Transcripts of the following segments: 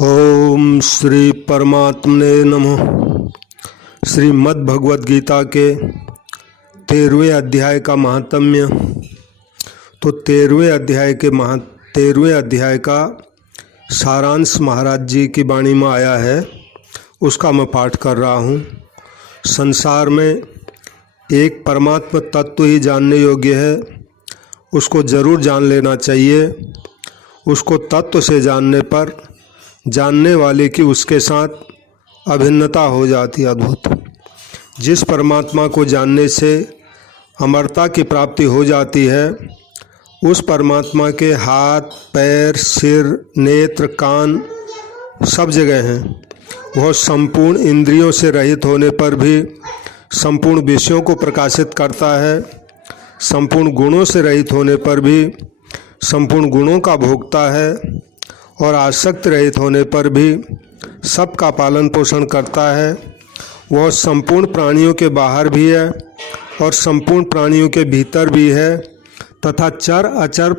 ओम श्री परमात्मने नमः। श्रीमद् भगवद गीता के 13वें अध्याय का महात्म्य। तो 13वें अध्याय का सारांश महाराज जी की वाणी में आया है, उसका मैं पाठ कर रहा हूँ। संसार में एक परमात्मा तत्व ही जानने योग्य है, उसको ज़रूर जान लेना चाहिए। उसको तत्व से जानने पर जानने वाले की उसके साथ अभिन्नता हो जाती है, अद्भुत। जिस परमात्मा को जानने से अमरता की प्राप्ति हो जाती है, उस परमात्मा के हाथ, पैर, सिर, नेत्र, कान सब जगह हैं। वह संपूर्ण इंद्रियों से रहित होने पर भी संपूर्ण विषयों को प्रकाशित करता है। संपूर्ण गुणों से रहित होने पर भी संपूर्ण गुणों का भोगता है, और आसक्त रहित होने पर भी सबका पालन पोषण करता है। वह संपूर्ण प्राणियों के बाहर भी है और संपूर्ण प्राणियों के भीतर भी है, तथा चर अचर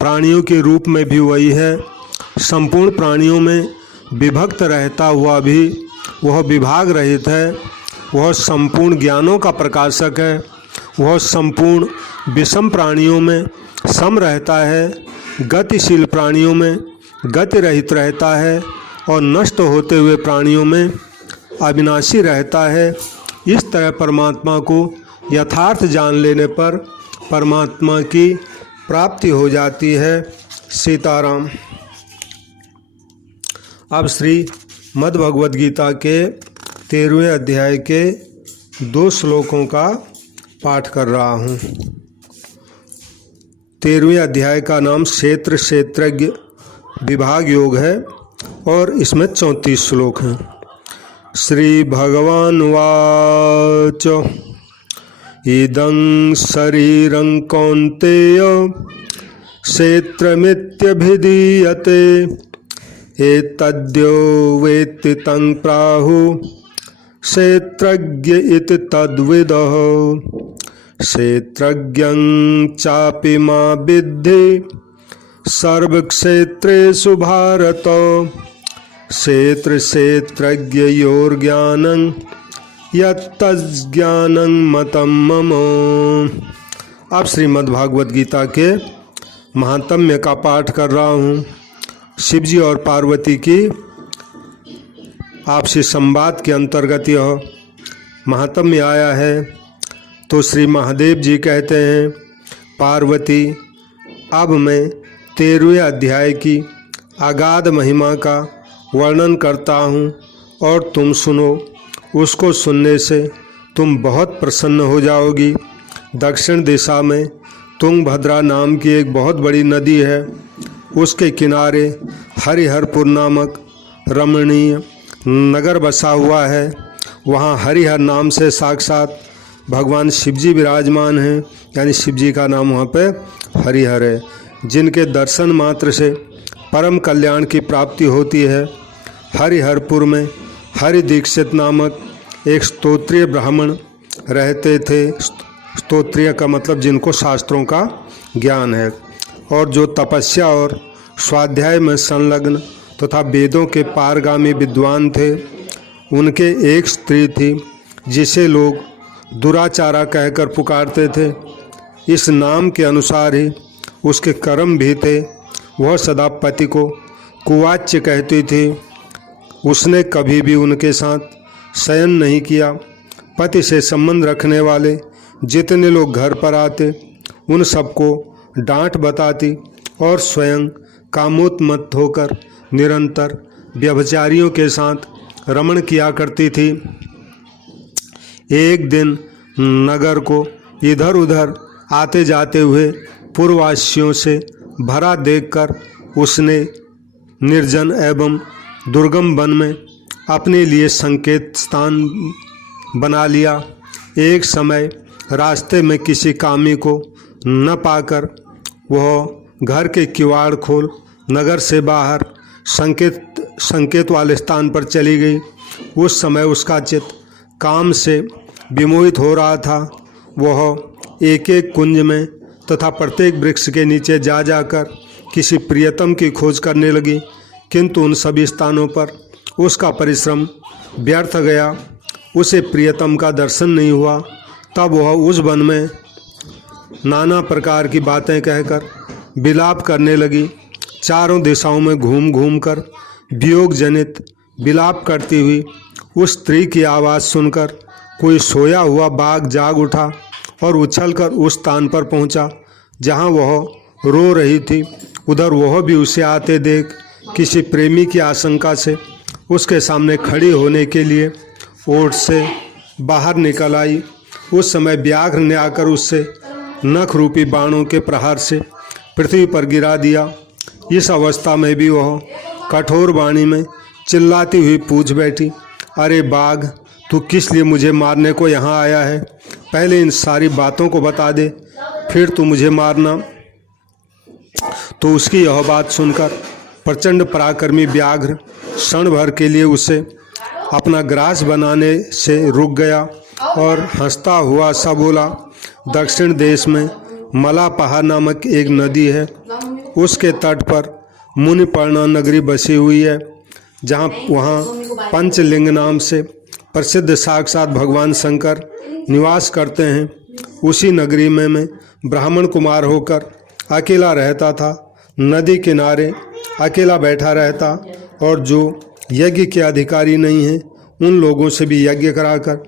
प्राणियों के रूप में भी वही है। संपूर्ण प्राणियों में विभक्त रहता हुआ भी वह विभाग रहित है। वह संपूर्ण ज्ञानों का प्रकाशक है। वह संपूर्ण विषम प्राणियों में सम रहता है, गतिशील प्राणियों में गति रहित रहता है, और नष्ट होते हुए प्राणियों में अविनाशी रहता है। इस तरह परमात्मा को यथार्थ जान लेने पर परमात्मा की प्राप्ति हो जाती है। सीताराम। अब श्री मद् भगवद गीता के 13वें अध्याय के 2 श्लोकों का पाठ कर रहा हूँ। 13वें अध्याय का नाम क्षेत्र क्षेत्रज्ञ विभाग योग है, और इसमें 34 श्लोक हैं। श्री भगवान वाच इदं शरीरं कौन्तेय क्षेत्रमित्यभिधीयते एतद्यो वेत्ति तं प्राहुः क्षेत्रज्ञ इति तद्विदः क्षेत्रज्ञं चापि मा विद्धि सर्वक्षेत्रेषु भारत क्षेत्र क्षेत्रज्ञयोर्ज्ञानं यत्तज्ज्ञानं मतं मम। अब श्रीमद्भागवत गीता के महात्म्य का पाठ कर रहा हूँ। शिवजी और पार्वती की आपसी संवाद के अंतर्गत यह महात्म्य आया है। तो श्री महादेव जी कहते हैं, पार्वती, अब मैं 13वें अध्याय की अगाध महिमा का वर्णन करता हूँ, और तुम सुनो। उसको सुनने से तुम बहुत प्रसन्न हो जाओगी। दक्षिण दिशा में तुंगभद्रा नाम की एक बहुत बड़ी नदी है। उसके किनारे हरिहरपुर नामक रमणीय नगर बसा हुआ है। वहाँ हरिहर नाम से साक्षात भगवान शिवजी विराजमान हैं, यानी शिवजी का नाम वहाँ पे हरिहर है, जिनके दर्शन मात्र से परम कल्याण की प्राप्ति होती है। हरिहरपुर में हरि दीक्षित नामक एक स्तोत्रीय ब्राह्मण रहते थे। स्तोत्रीय का मतलब जिनको शास्त्रों का ज्ञान है, और जो तपस्या और स्वाध्याय में संलग्न तथा वेदों के पारगामी विद्वान थे। उनके एक स्त्री थी, जिसे लोग दुराचारा कहकर पुकारते थे। इस नाम के अनुसार ही उसके कर्म भी थे। वह सदा पति को कुवाच्य कहती थी। उसने कभी भी उनके साथ शयन नहीं किया। पति से संबंध रखने वाले जितने लोग घर पर आते, उन सबको डांट बताती, और स्वयं कामोन्मत्त होकर निरंतर व्यभिचारियों के साथ रमण किया करती थी। एक दिन नगर को इधर उधर आते जाते हुए पूर्ववासियों से भरा देखकर उसने निर्जन एवं दुर्गम वन में अपने लिए संकेत स्थान बना लिया। एक समय रास्ते में किसी कामी को न पाकर वह घर के किवाड़ खोल नगर से बाहर संकेत वाले स्थान पर चली गई। उस समय उसका चित्त काम से विमोहित हो रहा था। वह एक एक कुंज में तथा प्रत्येक वृक्ष के नीचे जा जाकर किसी प्रियतम की खोज करने लगी, किंतु उन सभी स्थानों पर उसका परिश्रम व्यर्थ गया। उसे प्रियतम का दर्शन नहीं हुआ। तब वह उस वन में नाना प्रकार की बातें कहकर विलाप करने लगी। चारों दिशाओं में घूम घूम कर वियोग जनित विलाप करती हुई उस स्त्री की आवाज़ सुनकर कोई सोया हुआ बाघ जाग उठा और उछलकर उस स्थान पर पहुंचा जहां वह रो रही थी। उधर वह भी उसे आते देख किसी प्रेमी की आशंका से उसके सामने खड़ी होने के लिए ओट से बाहर निकल आई। उस समय व्याघ्र ने आकर उससे नख रूपी बाणों के प्रहार से पृथ्वी पर गिरा दिया। इस अवस्था में भी वह कठोर वाणी में चिल्लाती हुई पूछ बैठी, अरे बाघ, तू किस लिए मुझे मारने को यहाँ आया है? पहले इन सारी बातों को बता दे, फिर तू मुझे मारना। तो उसकी यह बात सुनकर प्रचंड पराक्रमी व्याघ्र क्षण भर के लिए उसे अपना ग्रास बनाने से रुक गया और हंसता हुआ सा बोला, दक्षिण देश में मलापहा नामक एक नदी है। उसके तट पर मुनिपर्णा नगरी बसी हुई है, वहाँ पंचलिंग नाम से प्रसिद्ध साक्षात भगवान शंकर निवास करते हैं। उसी नगरी में मैं ब्राह्मण कुमार होकर अकेला रहता था। नदी किनारे अकेला बैठा रहता और जो यज्ञ के अधिकारी नहीं हैं उन लोगों से भी यज्ञ कराकर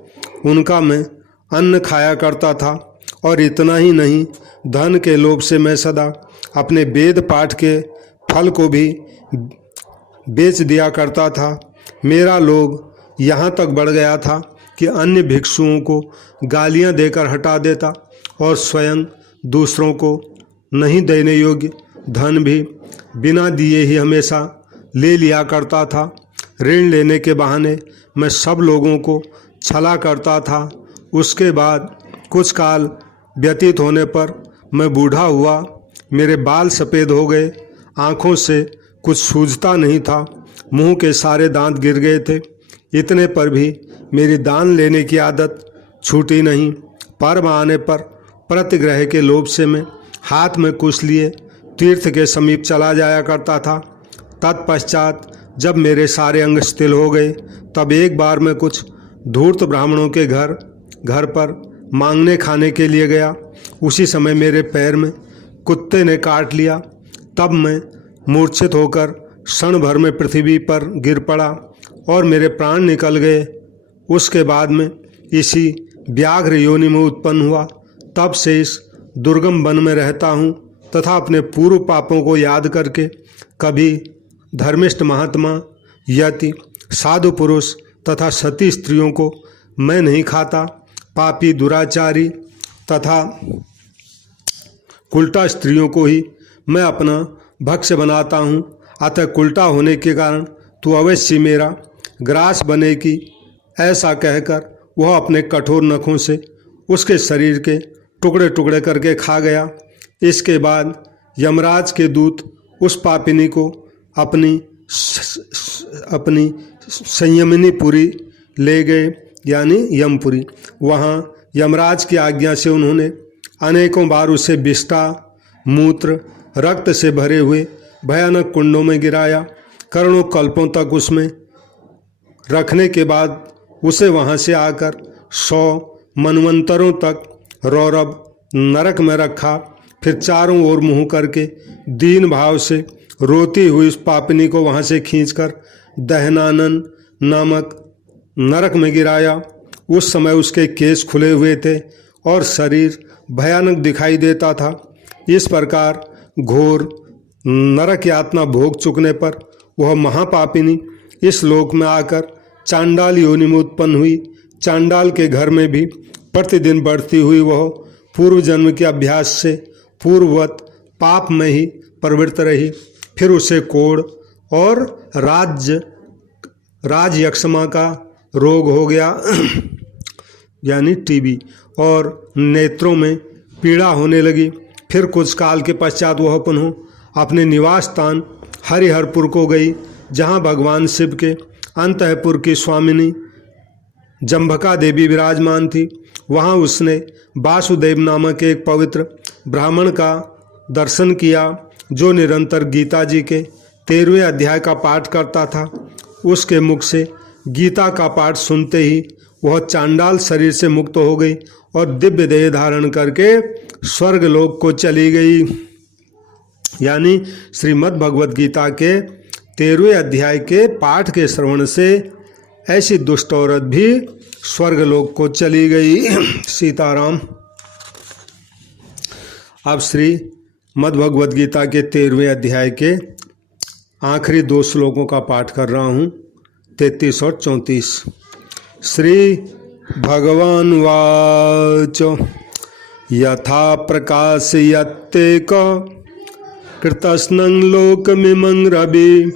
उनका मैं अन्न खाया करता था। और इतना ही नहीं, धन के लोभ से मैं सदा अपने वेद पाठ के फल को भी बेच दिया करता था। मेरा लोभ यहाँ तक बढ़ गया था कि अन्य भिक्षुओं को गालियाँ देकर हटा देता और स्वयं दूसरों को नहीं देने योग्य धन भी बिना दिए ही हमेशा ले लिया करता था। ऋण लेने के बहाने मैं सब लोगों को छला करता था। उसके बाद कुछ काल व्यतीत होने पर मैं बूढ़ा हुआ। मेरे बाल सफ़ेद हो गए, आँखों से कुछ सूझता नहीं था, मुंह के सारे दांत गिर गए थे। इतने पर भी मेरी दान लेने की आदत छूटी नहीं। पर्व आने पर प्रतिग्रह के लोभ से मैं हाथ में कुछ लिए तीर्थ के समीप चला जाया करता था। तत्पश्चात जब मेरे सारे अंग शिथिल हो गए तब एक बार मैं कुछ धूर्त ब्राह्मणों के घर पर मांगने खाने के लिए गया। उसी समय मेरे पैर में कुत्ते ने काट लिया। तब मैं मूर्छित होकर क्षण भर में पृथ्वी पर गिर पड़ा और मेरे प्राण निकल गए। उसके बाद में इसी व्याघ्र योनि में उत्पन्न हुआ। तब से इस दुर्गम वन में रहता हूँ तथा अपने पूर्व पापों को याद करके कभी धर्मिष्ठ महात्मा, यति, साधु पुरुष तथा सती स्त्रियों को मैं नहीं खाता। पापी, दुराचारी तथा कुल्टा स्त्रियों को ही मैं अपना भक्ष्य बनाता हूँ। अतः कुल्टा होने के कारण तू अवश्य मेरा ग्रास बनेगी। ऐसा कहकर वह अपने कठोर नखों से उसके शरीर के टुकड़े टुकड़े करके खा गया। इसके बाद यमराज के दूत उस पापिनी को अपनी संयमिनीपुरी ले गए, यानी यमपुरी। वहाँ यमराज की आज्ञा से उन्होंने अनेकों बार उसे विष्ठा, मूत्र, रक्त से भरे हुए भयानक कुंडों में गिराया। करोड़ों कल्पों तक उसमें रखने के बाद उसे वहाँ से आकर 100 मनवंतरों तक रौरव नरक में रखा। फिर चारों ओर मुँह करके दीन भाव से रोती हुई उस पापिनी को वहाँ से खींचकर दहनानन नामक नरक में गिराया। उस समय उसके केश खुले हुए थे और शरीर भयानक दिखाई देता था। इस प्रकार घोर नरक यातना भोग चुकने पर वह महापापिनी इस लोक में आकर चांडाल योनि में उत्पन्न हुई। चांडाल के घर में भी प्रतिदिन बढ़ती हुई वह पूर्व जन्म के अभ्यास से पूर्ववत पाप में ही प्रवृत्त रही। फिर उसे कोढ़ और राजयक्षमा का रोग हो गया यानी टीबी, और नेत्रों में पीड़ा होने लगी। फिर कुछ काल के पश्चात वह पुनः अपने निवास स्थान हरिहरपुर को गई, जहाँ भगवान शिव के अंतःपुर की स्वामिनी जम्भका देवी विराजमान थी। वहाँ उसने वासुदेव नामक एक पवित्र ब्राह्मण का दर्शन किया, जो निरंतर गीता जी के 13वें अध्याय का पाठ करता था, उसके मुख से गीता का पाठ सुनते ही वह चांडाल शरीर से मुक्त हो गई और दिव्य देह धारण करके स्वर्ग लोक को चली गई। यानी श्रीमद् भगवद गीता के 13वें अध्याय के पाठ के श्रवण से ऐसी दुष्ट औरत भी स्वर्ग लोक को चली गई। सीताराम। अब श्री मद्भगवद गीता के 13वें अध्याय के आखिरी 2 श्लोकों का पाठ कर रहा हूँ, 33 और 34। श्री भगवान वाच यथा प्रकाशयत्येक कृतस्नं लोकमिमं रवि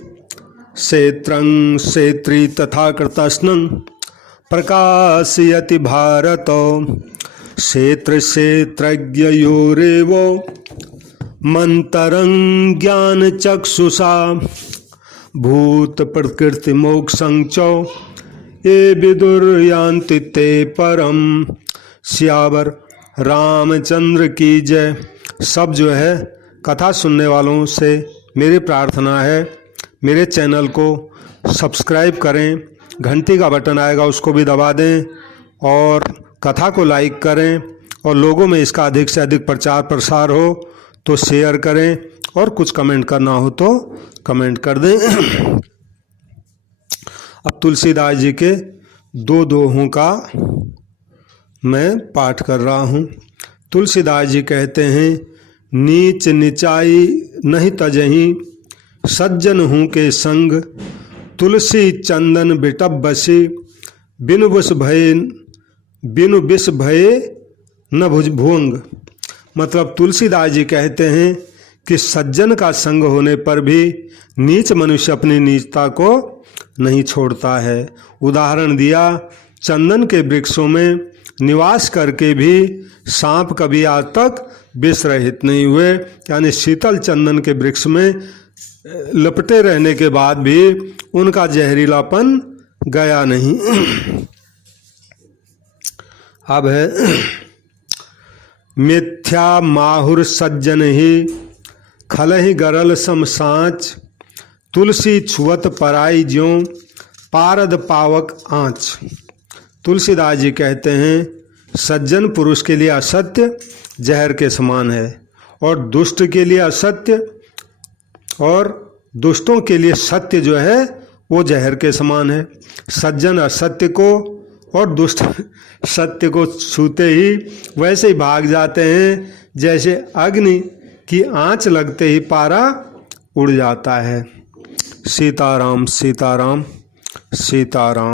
क्षेत्रं क्षेत्री तथा कृतस्नं प्रकाशयति भारत क्षेत्र क्षेत्रज्ञयोरेव मंतरं ज्ञान चक्षुषा भूत प्रकृति मोक्षं च ये विदुर्यान्ति ते परम। सियावर रामचंद्र की जय। सब जो है कथा सुनने वालों से मेरी प्रार्थना है, मेरे चैनल को सब्सक्राइब करें, घंटी का बटन आएगा उसको भी दबा दें और कथा को लाइक करें और लोगों में इसका अधिक से अधिक प्रचार प्रसार हो तो शेयर करें और कुछ कमेंट करना हो तो कमेंट कर दें। अब तुलसीदास जी के 2 दोहों का मैं पाठ कर रहा हूँ। तुलसीदास जी कहते हैं, नीच निचाई नहीं तजही सज्जन हूँ के संग तुलसी चंदन बिटब बसी बिनु विष भये न भुजंग। मतलब तुलसीदास जी कहते हैं कि सज्जन का संग होने पर भी नीच मनुष्य अपनी नीचता को नहीं छोड़ता है। उदाहरण दिया, चंदन के वृक्षों में निवास करके भी सांप कभी आज तक विष रहित नहीं हुए। यानी शीतल चंदन के वृक्ष में लपटे रहने के बाद भी उनका जहरीलापन गया नहीं। अब है मिथ्या माहुर सज्जन ही खलहि गरल सम साँच तुलसी छुअत पराई ज्यों पारद पावक आँच। तुलसीदास जी कहते हैं, सज्जन पुरुष के लिए असत्य जहर के समान है और दुष्ट के लिए असत्य और दुष्टों के लिए सत्य जो है वो जहर के समान है। सज्जन असत्य को और दुष्ट सत्य को छूते ही वैसे ही भाग जाते हैं जैसे अग्नि की आंच लगते ही पारा उड़ जाता है। सीताराम सीताराम सीताराम।